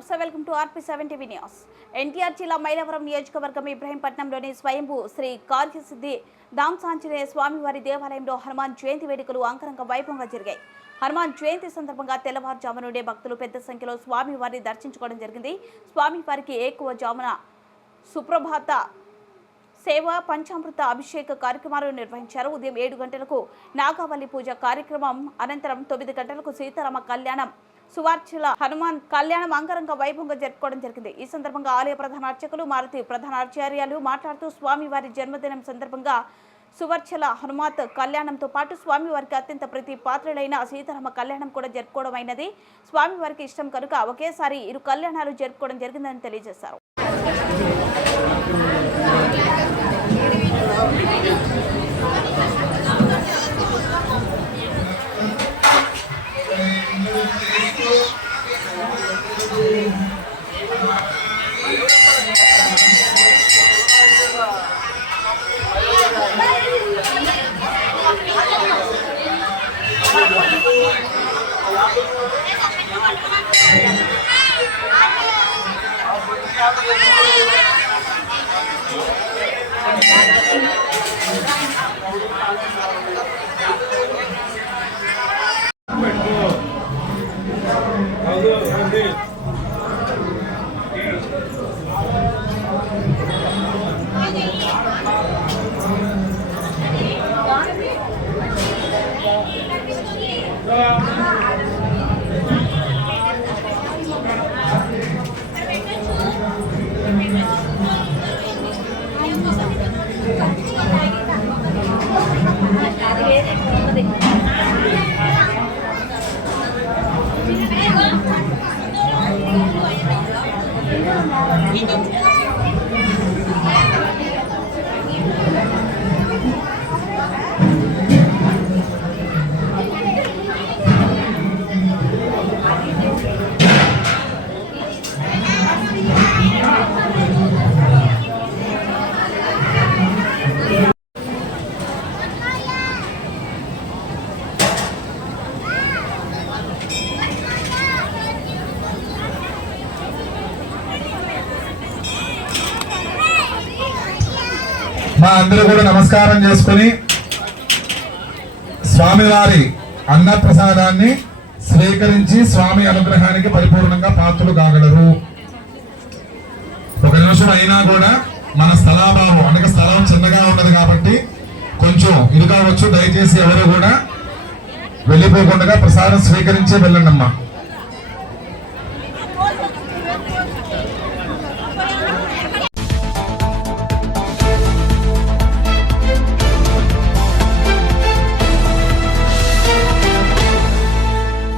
నమస్తే, welcome to RP7 TV news. NTR జిల్లా మైలవరం నియోజకవర్గం ఇబ్రహీంపట్నంలోని స్వయంభూ శ్రీ కార్యసిద్ధి దాంసాంజనేయ స్వామివారి దేవాలయంలో హనుమాన్ జయంతి వేడుకలు అంగరంగ వైభవంగా జరిగాయి. హనుమాన్ జయంతి సందర్భంగా తెల్లవారుజాము నుండే భక్తులు పెద్ద సంఖ్యలో స్వామివారిని దర్శించుకోవడం జరిగింది. స్వామివారికి ఎక్కువ జామున సుప్రభాత సేవ, పంచామృత అభిషేక కార్యక్రమాలు నిర్వహించారు. ఉదయం 7 గంటలకు నాగావళి పూజ కార్యక్రమం అనంతరం 9 గంటలకు సీతారామ కళ్యాణం, సువార్చల హనుమాన్ కళ్యాణం అంగరంగ వైభవంగా జరుపుకోవడం జరిగింది. ఈ సందర్భంగా ఆలయ ప్రధాన అర్చకులు మారుతి ప్రధాన ఆచార్యాలు మాట్లాడుతూ స్వామివారి జన్మదినం సందర్భంగా సువర్చల హనుమాత్ కళ్యాణంతో పాటు స్వామివారికి అత్యంత ప్రీతి పాత్రలైన సీతారామ కళ్యాణం కూడా జరుపుకోవడం అయినది. స్వామివారికి ఇష్టం కనుక ఒకేసారి 2 కళ్యాణాలు జరుపుకోవడం జరిగిందని తెలియజేశారు. మా అందరూ కూడా నమస్కారం చేసుకుని స్వామివారి అన్నప్రసాదాన్ని స్వీకరించి స్వామి అనుగ్రహానికి పరిపూర్ణంగా పాత్రలు కాగలరు. 1 నిమిషం అయినా కూడా మన స్థలాభావం అనగా స్థలం చిన్నగా ఉన్నది కాబట్టి కొంచెం ఇది కావచ్చు. దయచేసి ఎవరు కూడా వెళ్ళిపోకుండా ప్రసాదం స్వీకరించే వెళ్ళండి అమ్మా.